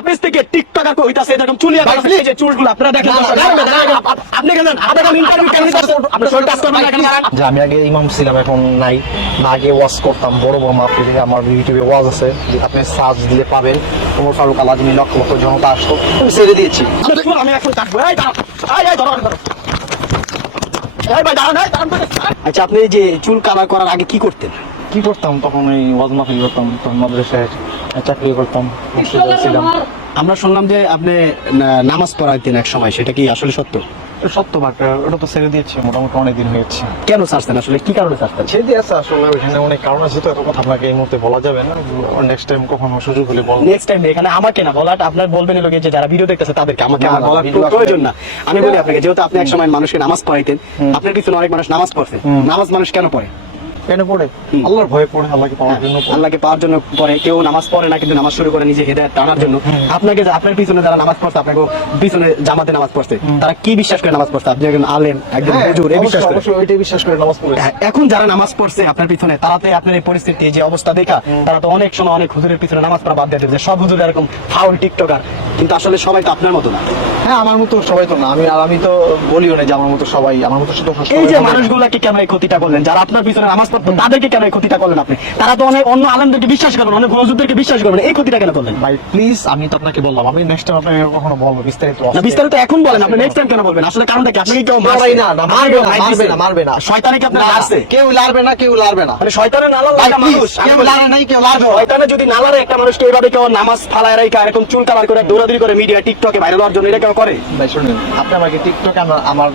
হাফেজ থেকে টিকটকার কো হইতাছে এরকম চুলিয়া এই যে চুলগুলো আপনারা দেখেন আপনি কেন আপনারা ইন্টারভিউ কেন দিতেছেন আপনি শরীর কাজ করবেন না কেন যে আমি আগে ইমাম ছিলাম এখন নাই আগে ওয়াজ করতাম বড় বড় মাহফিলে আমার ইউটিউবে ওয়াজ আছে আপনি সার্চ দিলে পাবেন ওমর ফারুক আল আজমি লক্ষ লক্ষ জনতা আসতো আমি ছেড়ে দিয়েছি আমি এখন কাটবো এই দাঁড়াও এই ধরো এই ভাই দাঁড়ান আচ্ছা আপনি এই যে চুল কালার করার আগে কি করতেন কি করতাম তখন এই ওয়াজ মাহফিল করতাম তখন মাদ্রাসায় চাকরি করতাম ছিলাম। আমরা শুনলাম যে আপনি নামাজ পড়াইতেন এক সময়, সেটা কি আসলে সত্য? সত্য বাট ওটা তো ছেড়ে দিয়েছি মোটামুটি অনেকদিন হয়েছে। কেন ছাড়তেন আসলে, কি কারণে ছাড়তেন? ছেড়ে দিয়েছে আসলে ওইখানে অনেক কারণ আছে তো এত কথা আপনাকে এই মুহূর্তে বলা যাবে না, নেক্সট টাইম কখনো সুযোগ হলে বলবো। নেক্সট টাইম এখানে আমাকে না বলাটা আপনার বলবেন লোকে যে যারা ভিডিও দেখতেছে তাদেরকে, আমাকে আমার বলার প্রয়োজন না। আমি বলি আপনাকে, যেহেতু আপনি এক সময় মানুষকে নামাজ পড়াইতেন, আপনার পিছনে অনেক মানুষ নামাজ পড়ছে, নামাজ মানুষ কেন পড়ে? কেন পড়ে? আল্লাহর ভয়ে পড়ে, আল্লাহকে পাওয়ার জন্য। আল্লাহকে পাওয়ার জন্য পড়ে। কেউ নামাজ পড়ে না কিন্তু নামাজ শুরু করে নিজে হেদায়েত টানার জন্য। আপনাকে আপনার পিছনে যারা নামাজ পড়ছে, আপনাকে পিছনে জামাতে নামাজ পড়ছে, তারা কি বিশ্বাস করে নামাজ পড়ছে? আপনি একজন আলেম, একজন হুজুর, এই বিশ্বাস করে, অবশ্যই ওইটাই বিশ্বাস করে নামাজ পড়ে। এখন যারা নামাজ পড়ছে আপনার পিছনে, তারাতে আপনার এই পরিস্থিতি, যে অবস্থা দেখা, তারা তো অনেক সময় অনেক হুজুরের পিছনে নামাজ পড়া বাদ দিয়ে দেয়, সব হুজুর এরকম ফাউল টিকটকার, কিন্তু আসলে সবাই তো আপনার মতো না। হ্যাঁ আমার মতো সবাই তো না, আমি তো বলিও না যে আমার মতো সবাই, আমার মতো শুধু এই যে মানুষগুলাকে কেন এই ক্ষতিটা করলেন, যারা আপনার পিছনে নামাজ পড়তো তাদেরকে কেন এই ক্ষতিটা করলেন আপনি? তারা তো অনেক অন্য আলেমদেরকে বিশ্বাস করবেন, অনেক হুজুরদেরকে বিশ্বাস করবেন, এই ক্ষতিটা কেন করলেন? ভাই প্লিজ, আমি তো আপনাকে বললাম, আমি নেক্সট টাইম আপনাকে কখনো বলবো বিস্তারিত। না বিস্তারিত এখন বলেন, আপনি নেক্সট টাইম কেন বলবেন? আসলে কারণটা কি? আপনাকে কেউ মারবে না, মারবে না, শয়তানে কি আপনার লাগছে? কেউ লারবে না, কেউ লারবে না। মানে শয়তানে না লাড়লে একটা মানুষ, কেউ লারে নাই, কেউ লারবে। শয়তানে যদি না লাড়ে একটা মানুষকে এইভাবে কেউ নামাজ ফালায় রাখা, এরকম চুল কালার করে দৌড়াদৌড়ি করে মিডিয়া টিকটকে ভাইরাল হওয়ার জন্য, এটা কেউ করে? ভাই শুনুন, আপনি আমাকে টিকটকে আমার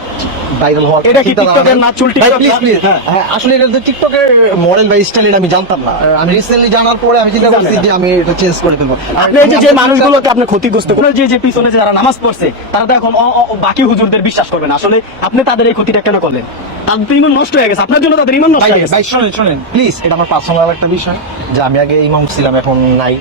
ভাইরাল হওয়ার, এটা কি টিকটকের না চুল টিকটক? প্লিজ হ্যাঁ, আসলে এটা তো টিকটকের মডেল বা স্টাইল, এটা আমি জানতাম না। আমি রিসেন্টলি জানার পরে আমি চিন্তা করছি যে আমি এটা চেঞ্জ করে ফেলবো। আপনি এই যে মানুষগুলোকে আপনি ক্ষতিগ্রস্ত করেন, যে পিছনে যারা নামাজ পড়ছে, তারা তো এখন বাকি হুজুরদের বিশ্বাস করবেন। আসলে আপনি তাদের এই ক্ষতিটা কেন করলেন? তাদের ইমান নষ্ট হয়ে গেছে, আপনার জন্য তাদের ইমান নষ্ট হয়ে গেছে। ভাই শুনেন প্লিজ, এটা আমার পার্সোনাল একটা বিষয় যে আমি আগে ইমাম ছিলাম এখন নাই,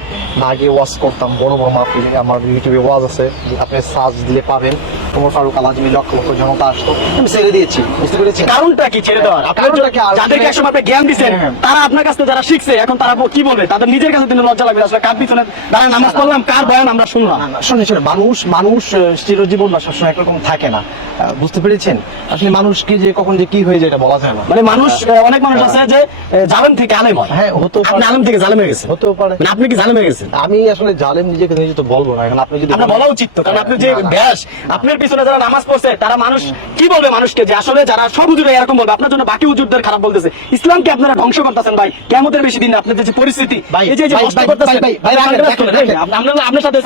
আগে ওয়াজ করতাম বড় বড় মাহফিলে, আমার ইউটিউবে ওয়াজ আছে, আপনি সার্চ দিলে পাবেন। ওমর ফারুক আল আজমি লক্ষ লক্ষ জনতা আসতো, আমি ছেড়ে দিয়েছি। বুঝতে পেরেছেন কারণটা কি ছেড়ে দেওয়ার? যাদেরকে একসময় আপনি জ্ঞান দিচ্ছেন, তারা আপনার কাছে যারা শিখছে, এখন তারা কি বলবে? তাদের নিজের কাছে তিনি লজ্জা লাগবে, আসলে কার পিছনে তারা নামাজ পড়লাম, কার বয়ান আমরা শুনলাম। শুনে মানুষ চিরজীবন না, সবসময় একরকম থাকে না। বুঝতে পেরেছেন? আসলে মানুষকে যে কখন যে কি হয়ে যায় এটা বলা যায় না। মানে মানুষ, অনেক মানুষ আছে যে জালেম থেকে আলেম হয়। হ্যাঁ হতেও পারে, আপনি আলেম থেকে জালেম হয়ে গেছেন, হতেও পারে। মানে আপনি কি জালেম হয়ে গেছেন? আমি আসলে জালেম নিজেকে নিজে তো বলবো না, এখন আপনি যদি আপনার বলা উচিত তো, কারণ আপনি যে ব্যাস, আপনার পিছনে যারা নামাজ পড়ছে, তারা মানুষ কি বলবে মানুষকে? যে আসলে যারা সব হুজুরে এরকম বলবে, আপনার জন্য বাকি হুজুরদের খারাপ বলতেছে। ইসলামকে আপনারা ধ্বংস করতেছেন ভাই, কিয়ামতের বেশি দিন আপনাদের যে পরিস্থিতি, এই যে কষ্ট করতেছেন, আপনার সাথে